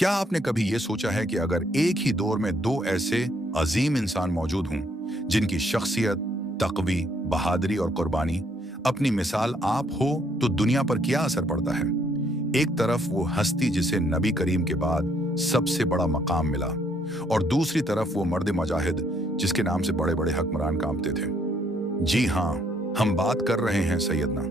क्या आपने कभी ये सोचा है कि अगर एक ही दौर में दो ऐसे अजीम इंसान मौजूद हों जिनकी शख्सियत, तकवी, बहादुरी और कुर्बानी अपनी मिसाल आप हो, तो दुनिया पर क्या असर पड़ता है। एक तरफ वो हस्ती जिसे नबी करीम के बाद सबसे बड़ा मकाम मिला, और दूसरी तरफ वो मर्द मुजाहिद जिसके नाम से बड़े बड़े हुक्मरान कांपते थे। जी हाँ, हम बात कर रहे हैं सैयदना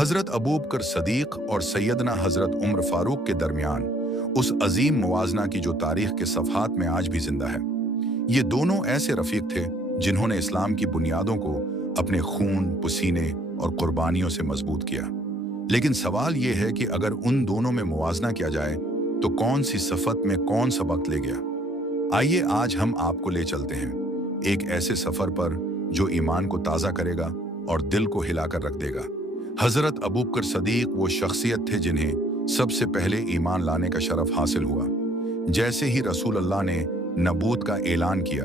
हजरत अबू बकर सदीक और सैयदना हजरत उमर फारूक के दरमियान उस अजीम मुवाजना की जो तारीख के सफ़हात में आज भी जिंदा है। ये दोनों ऐसे रफीक थे जिन्होंने इस्लाम की बुनियादों को अपने खून, पसीने और कुर्बानियों से मजबूत किया। लेकिन सवाल ये है कि अगर उन दोनों में मुवाजना किया जाए तो कौन सी सफत में कौन सबक ले गया। आइए आज हम आपको ले चलते हैं एक ऐसे सफर पर जो ईमान को ताज़ा करेगा और दिल को हिलाकर रख देगा। हजरत अबू बकर सदीक वो शख्सियत थे जिन्हें सबसे पहले ईमान लाने का शरफ हासिल हुआ। जैसे ही रसूल अल्लाह ने नबूत का ऐलान किया,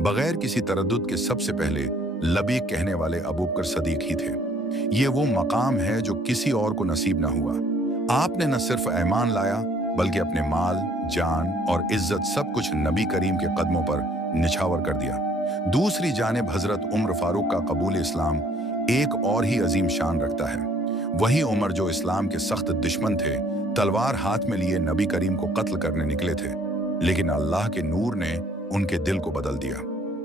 बगैर किसी तरद्दुद के सबसे पहले लबैक कहने वाले अबू बकर सदीक ही थे। ये वो मकाम है जो किसी और को नसीब ना हुआ। आपने न सिर्फ ईमान लाया बल्कि अपने माल, जान और इज्जत सब कुछ नबी करीम के कदमों पर निछावर कर दिया। दूसरी जानिब हजरत उमर फारूक का कबूल इस्लाम एक और ही अजीम शान रखता है। वही उमर जो इस्लाम के सख्त दुश्मन थे, तलवार हाथ में लिए नबी करीम को कत्ल करने निकले थे, लेकिन अल्लाह के नूर ने उनके दिल को बदल दिया।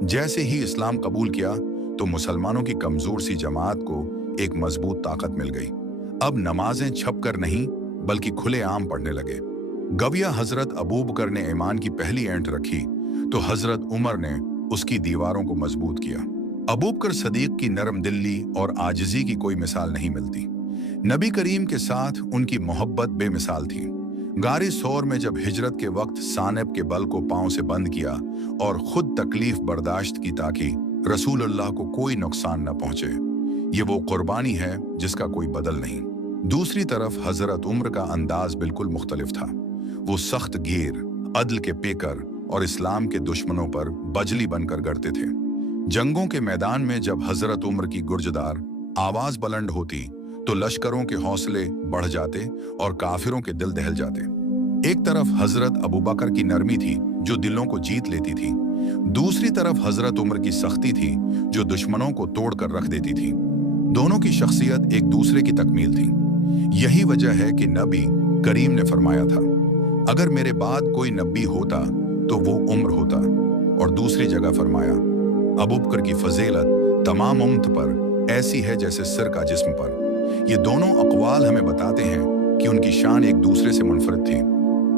जैसे ही इस्लाम कबूल किया तो मुसलमानों की कमजोर सी जमात को एक मजबूत ताकत मिल गई। अब नमाजें छप कर नहीं बल्कि खुले आम पढ़ने लगे। गविया हजरत अबू बकर ने ईमान की पहली एंट रखी तो हजरत उमर ने उसकी दीवारों को मजबूत किया। अबू बकर सदीक की नरम दिल्ली और आजिजी की कोई मिसाल नहीं मिलती। नबी करीम के साथ उनकी मोहब्बत बेमिसाल थी। गारी सौर में जब हिजरत के वक्त सानब के बल को पांव से बंद किया और खुद तकलीफ बर्दाश्त की ताकि रसूल अल्लाह को कोई नुकसान न पहुंचे, ये वो कुर्बानी है जिसका कोई बदल नहीं। दूसरी तरफ हजरत उम्र का अंदाज बिल्कुल मुख्तलिफ था। वो सख्त गिर, अदल के पेकर और इस्लाम के दुश्मनों पर बजली बनकर गढ़ते थे। जंगों के मैदान में जब हजरत उम्र की गुर्जदार आवाज बुलंद होती तो लश्करों के हौसले बढ़ जाते और काफिरों के दिल दहल जाते। एक तरफ हजरत अबू बकर की नरमी थी जो दिलों को जीत लेती थी, दूसरी तरफ हजरत उमर की सख्ती थी जो दुश्मनों को तोड़कर रख देती थी। दोनों की शख्सियत एक दूसरे की तकमील थी। यही वजह है कि नबी करीम ने फरमाया था, अगर मेरे बाद कोई नबी होता तो वो उम्र होता। और दूसरी जगह फरमाया, अबू बकर की फजीलत तमाम उम्मत पर ऐसी है जैसे सिर का जिस्म पर। ये दोनों अक़वाल हमें बताते हैं कि उनकी शान एक दूसरे से मुनफरद थी।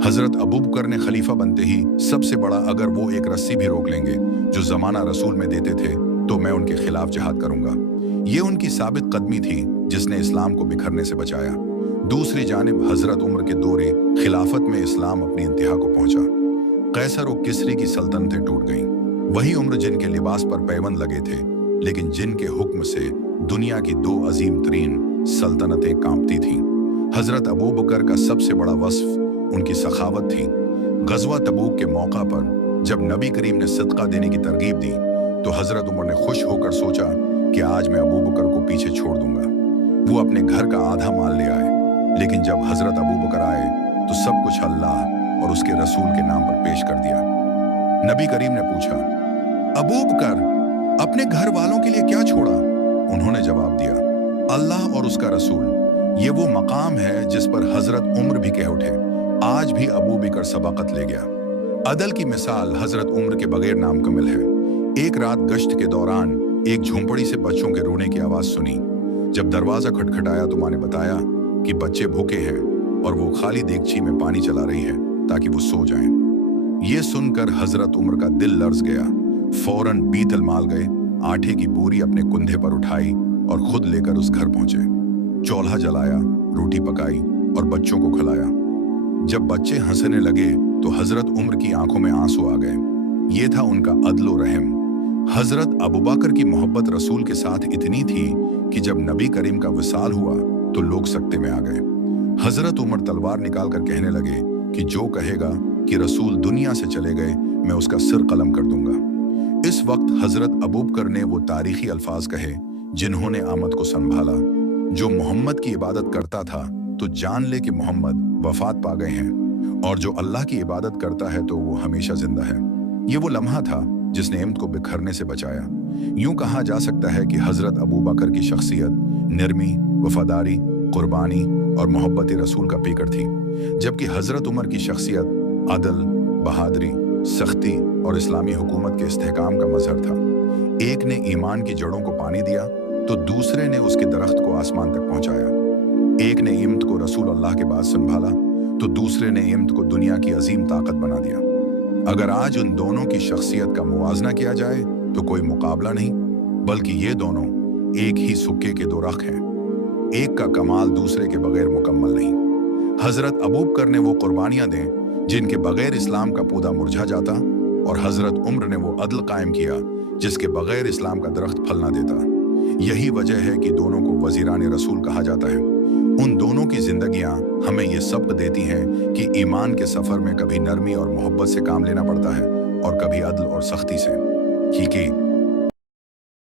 हजरत अबू बकर ने खलीफा बनते ही सबसे बड़ा, अगर वो एक रस्सी भी रोक लेंगे जो जमाना रसूल में देते थे तो मैं उनके खिलाफ जिहाद करूंगा। ये उनकी साबित कदमी थी जिसने इस्लाम को बिखरने से बचाया। दूसरी जानिब हजरत उमर के दौरे खिलाफत में इस्लाम अपनी इंतहा को पहुंचा। कैसर और किसरी की सल्तनतें टूट गईं। वही उम्र जिनके लिबास पर पैबंद लगे थे, लेकिन जिनके हुक्म से दुनिया की दो अजीम तरीन सल्तनतें कांपती थीं। हजरत अबू बकर का सबसे बड़ा वस्फ उनकी सखावत थी। गज़वा तबूक के मौका पर जब नबी करीम ने सदका देने की तरगीब दी तो हजरत उमर ने खुश होकर सोचा कि आज मैं अबू बकर को पीछे छोड़ दूंगा। वो अपने घर का आधा माल ले आए, लेकिन जब हजरत अबू बकर आए तो सब कुछ अल्लाह और उसके रसूल के नाम पर पेश कर दिया। नबी करीम ने पूछा, अबू बकर, अपने घर वालों के लिए क्या छोड़ा? उन्होंने जवाब दिया, अल्लाह और उसका रसूल। ये वो मकाम है जिस पर हजरत उम्र भी कह उठे, आज भी अबू बकर सबकत ले गया। अदल की मिसाल हजरत उम्र के बगैर नामुकम्मल है। एक रात गश्त के दौरान एक झोंपड़ी से बच्चों के रोने की आवाज सुनी। जब दरवाजा खटखटाया तो माँ ने बताया कि बच्चे भूखे हैं और वो खाली देगची में पानी चला रही है ताकि वो सो जाएं। ये सुनकर हजरत उम्र का दिल लर्ज गया। फौरन बीतल माल गए, आटे की बोरी अपने कुंधे पर उठाई और खुद लेकर उस घर पहुंचे। चूल्हा जलाया, रोटी पकाई और बच्चों को खिलाया। जब बच्चे हंसने लगे तो हजरत उम्र की आंखों में आंसू आ गए। ये था उनका अदल और रहम। हजरत अबू बकर की मोहब्बत रसूल के साथ इतनी थी कि जब नबी करीम का विसाल हुआ तो लोग सकते में आ गए। हजरत उमर तलवार निकालकर कहने लगे कि जो कहेगा कि रसूल दुनिया से चले गए, मैं उसका सिर कलम कर दूंगा। इस वक्त हजरत अबू बकर ने वो तारीखी अल्फाज कहे जिन्होंने आमद को संभाला। जो मोहम्मद की इबादत करता था तो जान ले कि मोहम्मद वफात पा गए हैं। और जो अल्लाह की इबादत करता है तो वो हमेशा जिंदा है। ये वो लम्हा था जिसने इम्त को बिखरने से बचाया। यूं कहा जा सकता है कि हजरत अबू बकर की शख्सियत नरमी, वफादारी, कुर्बानी और मोहब्बत रसूल का पीकर थी, जबकि हजरत उमर की शख्सियत अदल, बहादरी, सख्ती और इस्लामी हुकूमत के इस्तेहकाम का मजहर था। एक ने ईमान की जड़ों को पानी दिया तो दूसरे ने उसके दरख्त को आसमान तक पहुंचाया। एक ने इम्त को रसूल अल्लाह के बाद संभाला तो दूसरे ने इम्त को दुनिया की अजीम ताकत बना दिया। अगर आज उन दोनों की शख्सियत का मुवाजना किया जाए तो कोई मुकाबला नहीं, बल्कि ये दोनों एक ही सुक्के के दो रख हैं। एक का कमाल दूसरे के बगैर मुकम्मल नहीं। हजरत अबू बकर ने वो कुर्बानियां दें जिनके बगैर इस्लाम का पौधा मुरझा जाता, और हजरत उम्र ने वो अदल कायम किया जिसके बगैर इस्लाम का दरख्त फल ना देता। यही वजह है कि दोनों को वजीरान रसूल कहा जाता है। उन दोनों की जिंदगियां हमें ये सबक देती हैं कि ईमान के सफर में कभी नरमी और मोहब्बत से काम लेना पड़ता है और कभी अदल और सख्ती से। क्योंकि